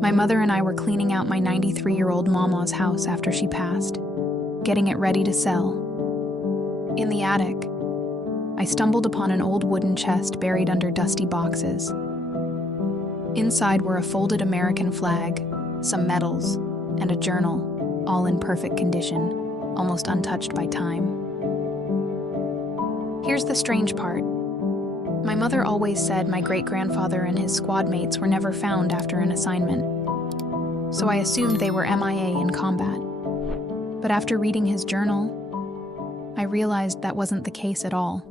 My mother and I were cleaning out my 93-year-old mama's house after she passed, getting it ready to sell. In the attic, I stumbled upon an old wooden chest buried under dusty boxes. Inside were a folded American flag, some medals, and a journal, all in perfect condition, almost untouched by time. Here's the strange part. My mother always said my great-grandfather and his squad mates were never found after an assignment, so I assumed they were MIA in combat. But after reading his journal, I realized that wasn't the case at all.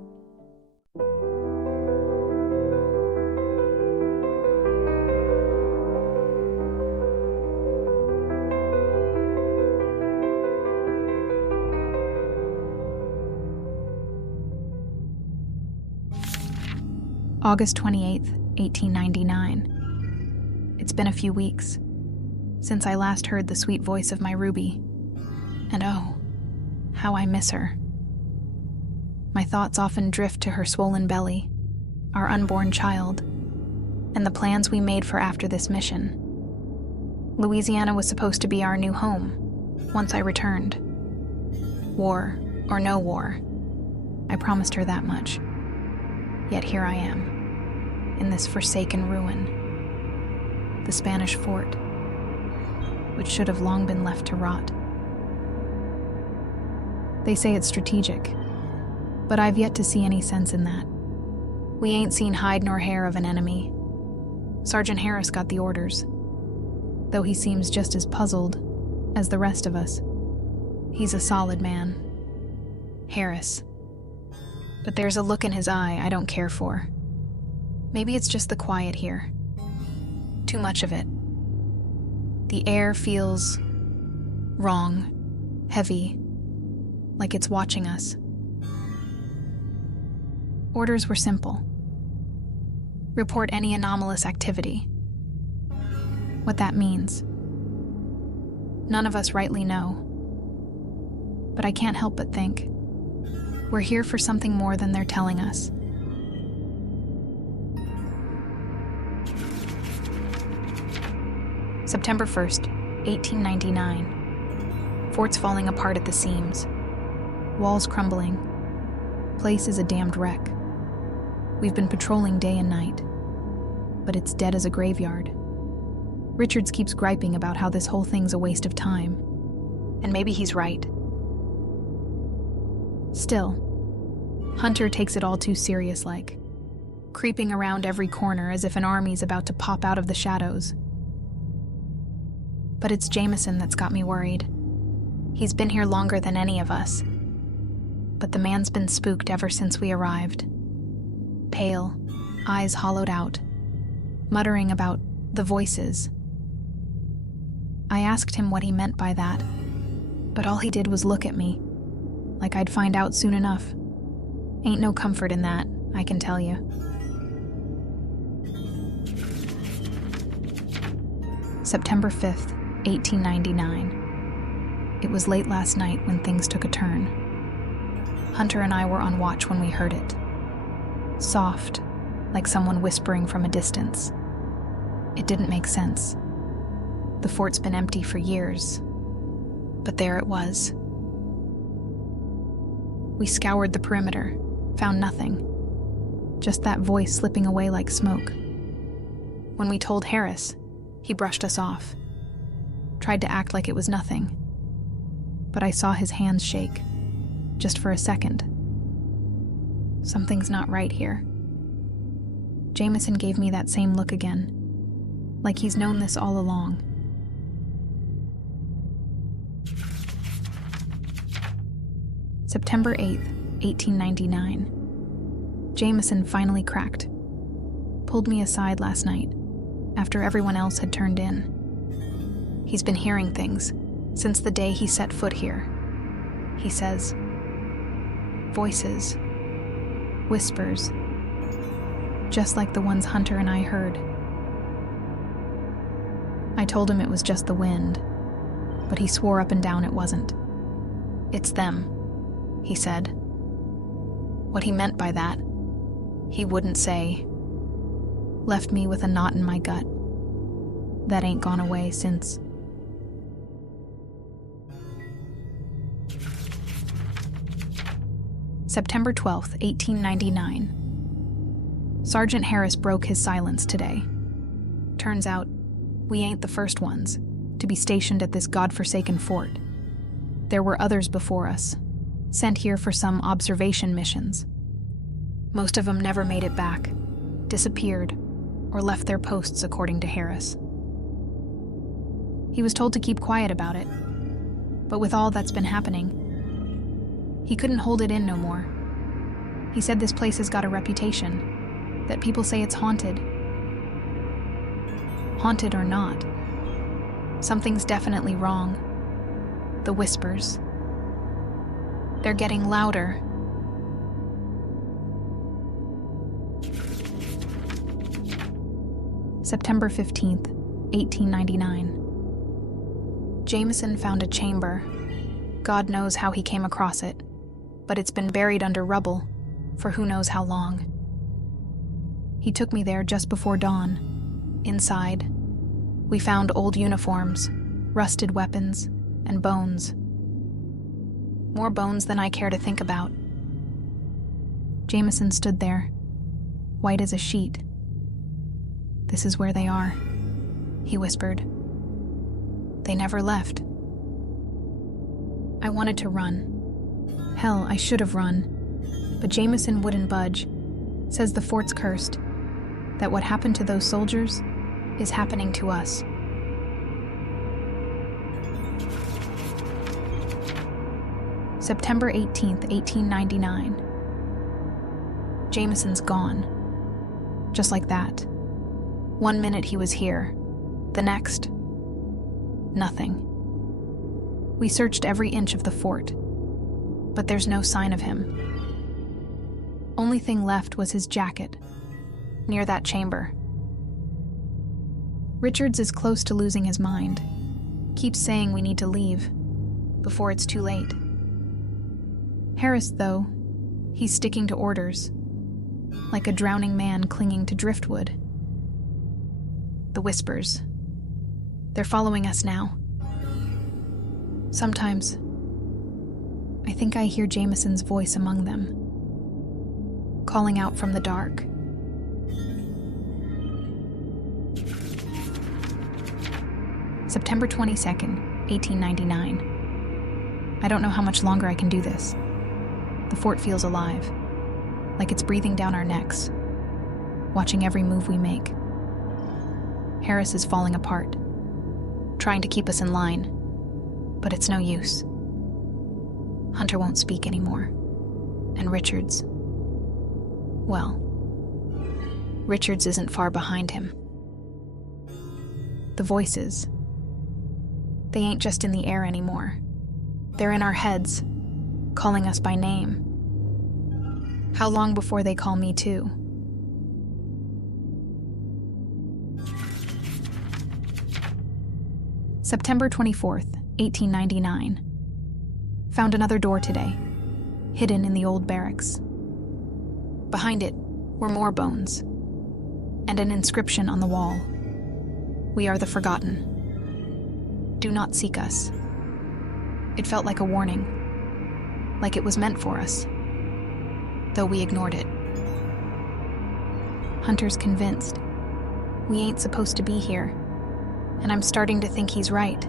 August 28th, 1899. It's been a few weeks since I last heard the sweet voice of my Ruby, and oh, how I miss her. My thoughts often drift to her swollen belly, our unborn child, and the plans we made for after this mission. Louisiana was supposed to be our new home once I returned. War or no war, I promised her that much. Yet here I am, in this forsaken ruin, the Spanish fort, which should have long been left to rot. They say it's strategic, but I've yet to see any sense in that. We ain't seen hide nor hair of an enemy. Sergeant Harris got the orders, though he seems just as puzzled as the rest of us. He's a solid man, Harris. But there's a look in his eye I don't care for. Maybe it's just the quiet here. Too much of it. The air feels wrong, heavy, like it's watching us. Orders were simple. Report any anomalous activity. What that means, none of us rightly know. But I can't help but think, we're here for something more than they're telling us. September 1st, 1899. Fort's falling apart at the seams. Walls crumbling. Place is a damned wreck. We've been patrolling day and night, but it's dead as a graveyard. Richards keeps griping about how this whole thing's a waste of time, and maybe he's right. Still, Hunter takes it all too serious-like, creeping around every corner as if an army's about to pop out of the shadows. But it's Jameson that's got me worried. He's been here longer than any of us, but the man's been spooked ever since we arrived. Pale, eyes hollowed out, muttering about the voices. I asked him what he meant by that, but all he did was look at me, like I'd find out soon enough. Ain't no comfort in that, I can tell you. September 5th, 1899. It was late last night when things took a turn. Hunter and I were on watch when we heard it. Soft, like someone whispering from a distance. It didn't make sense. The fort's been empty for years, but there it was. We scoured the perimeter, found nothing. Just that voice slipping away like smoke. When we told Harris, he brushed us off. Tried to act like it was nothing. But I saw his hands shake, just for a second. Something's not right here. Jameson gave me that same look again, like he's known this all along. September 8th, 1899. Jameson finally cracked. Pulled me aside last night, after everyone else had turned in. He's been hearing things since the day he set foot here. He says, voices, whispers, just like the ones Hunter and I heard. I told him it was just the wind, but he swore up and down it wasn't. It's them, he said. What he meant by that, he wouldn't say, left me with a knot in my gut that ain't gone away since. September 12th, 1899. Sergeant Harris broke his silence today. Turns out, we ain't the first ones to be stationed at this godforsaken fort. There were others before us, sent here for some observation missions. Most of them never made it back, disappeared, or left their posts, according to Harris. He was told to keep quiet about it, but with all that's been happening, he couldn't hold it in no more. He said this place has got a reputation, that people say it's haunted. Haunted or not, something's definitely wrong. The whispers. They're getting louder. September 15th, 1899. Jameson found a chamber. God knows how he came across it, but it's been buried under rubble for who knows how long. He took me there just before dawn. Inside, we found old uniforms, rusted weapons, and bones. More bones than I care to think about. Jameson stood there, white as a sheet. "This is where they are," he whispered. "They never left." I wanted to run. Hell, I should have run. But Jameson wouldn't budge. Says the fort's cursed. That what happened to those soldiers is happening to us. September 18th, 1899. Jameson's gone. Just like that. 1 minute he was here. The next, nothing. We searched every inch of the fort, but there's no sign of him. Only thing left was his jacket, near that chamber. Richards is close to losing his mind. Keeps saying we need to leave, before it's too late. Harris, though, he's sticking to orders, like a drowning man clinging to driftwood. The whispers. They're following us now. Sometimes, I think I hear Jameson's voice among them, calling out from the dark. September 22nd, 1899. I don't know how much longer I can do this. The fort feels alive, like it's breathing down our necks, watching every move we make. Harris is falling apart, trying to keep us in line, but it's no use. Hunter won't speak anymore, and Richards, well, Richards isn't far behind him. The voices, they ain't just in the air anymore. They're in our heads, calling us by name. How long before they call me too? September 24th, 1899. Found another door today, hidden in the old barracks. Behind it were more bones, and an inscription on the wall. "We are the forgotten. Do not seek us." It felt like a warning, like it was meant for us, though we ignored it. Hunter's convinced we ain't supposed to be here, and I'm starting to think he's right.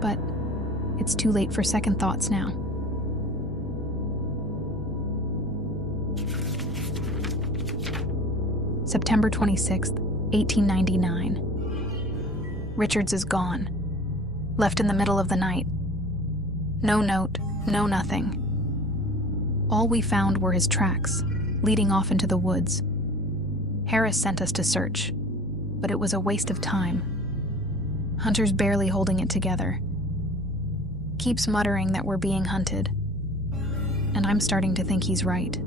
But it's too late for second thoughts now. September 26th, 1899. Richards is gone, left in the middle of the night. No note, no nothing. All we found were his tracks, leading off into the woods. Harris sent us to search, but it was a waste of time. Hunter's barely holding it together. Keeps muttering that we're being hunted, and I'm starting to think he's right.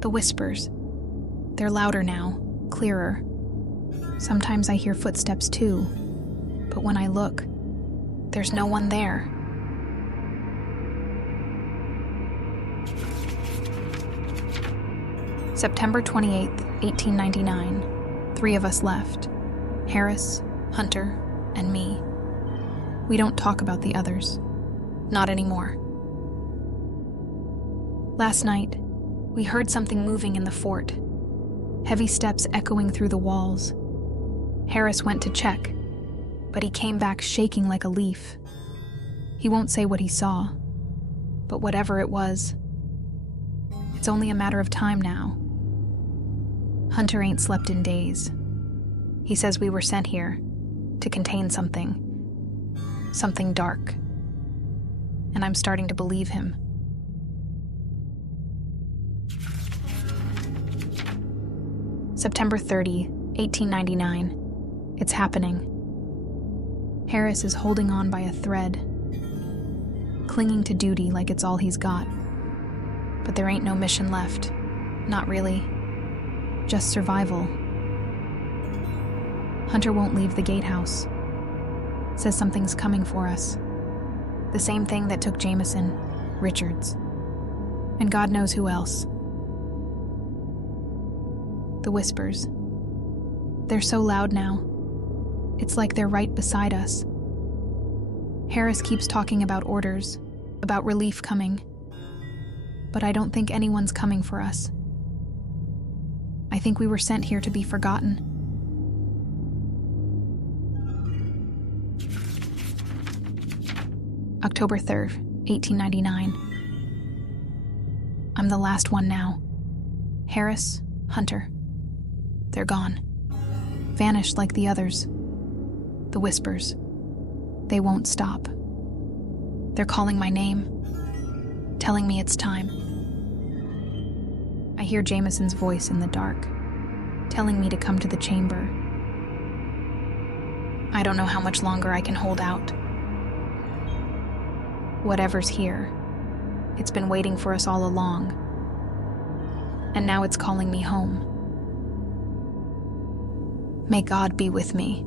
The whispers, they're louder now, clearer. Sometimes I hear footsteps too, but when I look, there's no one there. September 28th, 1899. 3 of us left. Harris, Hunter, and me. We don't talk about the others. Not anymore. Last night, we heard something moving in the fort. Heavy steps echoing through the walls. Harris went to check, but he came back shaking like a leaf. He won't say what he saw, but whatever it was, it's only a matter of time now. Hunter ain't slept in days. He says we were sent here to contain something dark. And I'm starting to believe him. September 30, 1899. It's happening. Harris is holding on by a thread, clinging to duty like it's all he's got. But there ain't no mission left. Not really. Just survival. Hunter won't leave the gatehouse. Says something's coming for us. The same thing that took Jameson, Richards, and God knows who else. The whispers. They're so loud now. It's like they're right beside us. Harris keeps talking about orders, about relief coming. But I don't think anyone's coming for us. I think we were sent here to be forgotten. October 3rd, 1899. I'm the last one now. Harris, Hunter. They're gone. Vanished like the others. The whispers. They won't stop. They're calling my name, telling me it's time. I hear Jameson's voice in the dark, telling me to come to the chamber. I don't know how much longer I can hold out. Whatever's here, it's been waiting for us all along. And now it's calling me home. May God be with me.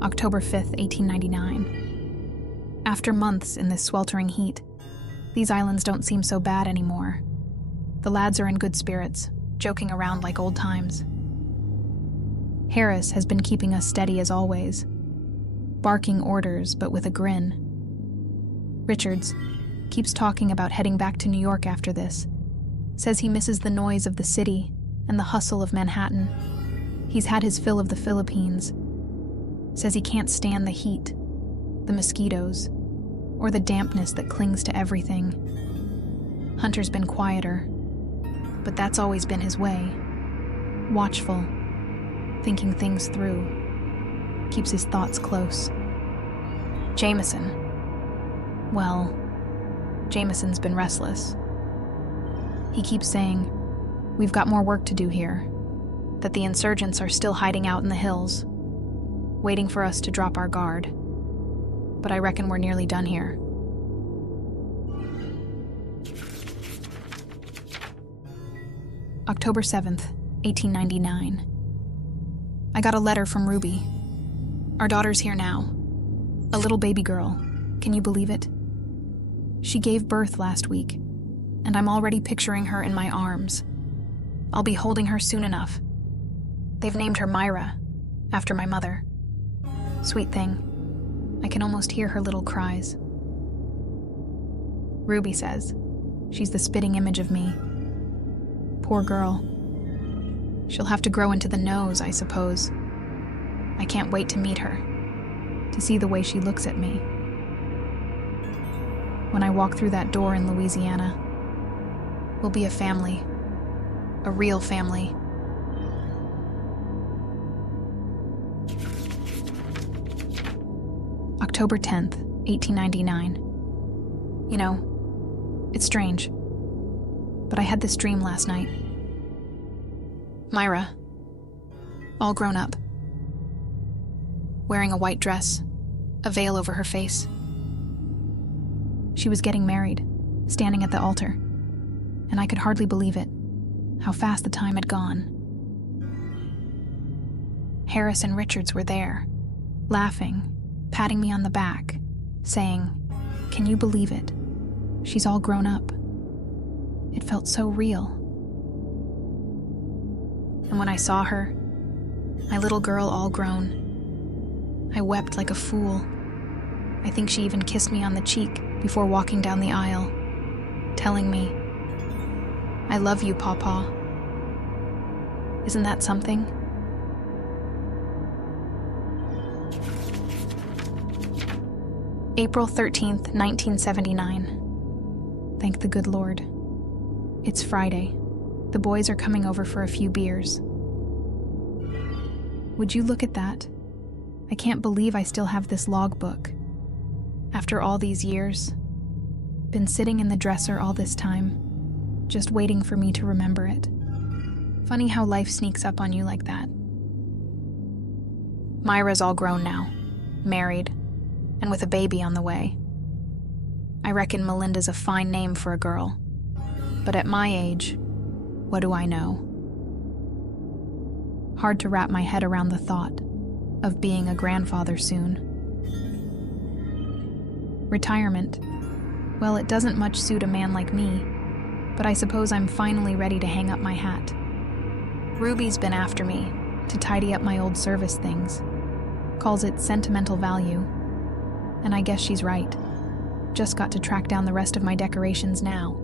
October 5th, 1899. After months in this sweltering heat, these islands don't seem so bad anymore. The lads are in good spirits, joking around like old times. Harris has been keeping us steady as always, barking orders but with a grin. Richards keeps talking about heading back to New York after this, says he misses the noise of the city and the hustle of Manhattan. He's had his fill of the Philippines. Says he can't stand the heat, the mosquitoes, or the dampness that clings to everything. Hunter's been quieter, but that's always been his way. Watchful, thinking things through, keeps his thoughts close. Jameson. Well, Jameson's been restless. He keeps saying, we've got more work to do here, that the insurgents are still hiding out in the hills, waiting for us to drop our guard. But I reckon we're nearly done here. October 7th, 1899. I got a letter from Ruby. Our daughter's here now. A little baby girl. Can you believe it? She gave birth last week, and I'm already picturing her in my arms. I'll be holding her soon enough. They've named her Myra, after my mother. Sweet thing. I can almost hear her little cries. Ruby says she's the spitting image of me. Poor girl. She'll have to grow into the nose, I suppose. I can't wait to meet her, to see the way she looks at me. When I walk through that door in Louisiana, we'll be a family, a real family. October 10th, 1899. You know, it's strange, but I had this dream last night. Myra, all grown up, wearing a white dress, a veil over her face. She was getting married, standing at the altar, and I could hardly believe it, how fast the time had gone. Harris and Richards were there, laughing, patting me on the back, saying, "Can you believe it? She's all grown up." It felt so real. And when I saw her, my little girl all grown, I wept like a fool. I think she even kissed me on the cheek before walking down the aisle, telling me, "I love you, Pawpaw." Isn't that something? April 13th, 1979. Thank the good Lord. It's Friday. The boys are coming over for a few beers. Would you look at that? I can't believe I still have this logbook. After all these years, been sitting in the dresser all this time, just waiting for me to remember it. Funny how life sneaks up on you like that. Myra's all grown now, married, and with a baby on the way. I reckon Melinda's a fine name for a girl, but at my age, what do I know? Hard to wrap my head around the thought of being a grandfather soon. Retirement. Well, it doesn't much suit a man like me, but I suppose I'm finally ready to hang up my hat. Ruby's been after me to tidy up my old service things. Calls it sentimental value. And I guess she's right. Just got to track down the rest of my decorations now.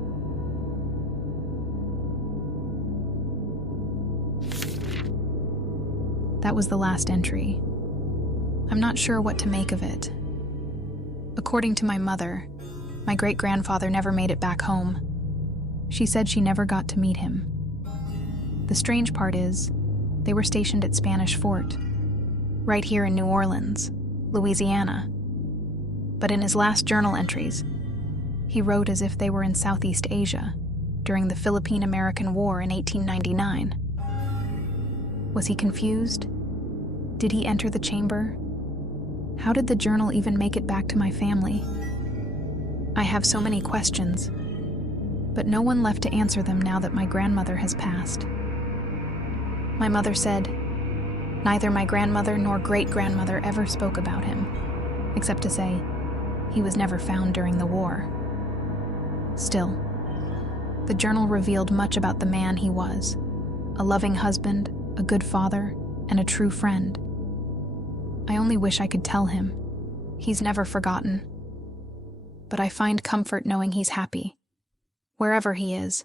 That was the last entry. I'm not sure what to make of it. According to my mother, my great-grandfather never made it back home. She said she never got to meet him. The strange part is, they were stationed at Spanish Fort, right here in New Orleans, Louisiana. But in his last journal entries, he wrote as if they were in Southeast Asia during the Philippine-American War in 1899. Was he confused? Did he enter the chamber? How did the journal even make it back to my family? I have so many questions, but no one left to answer them now that my grandmother has passed. My mother said, neither my grandmother nor great-grandmother ever spoke about him, except to say, he was never found during the war. Still, the journal revealed much about the man he was: a loving husband, a good father, and a true friend. I only wish I could tell him. He's never forgotten. But I find comfort knowing he's happy, wherever he is,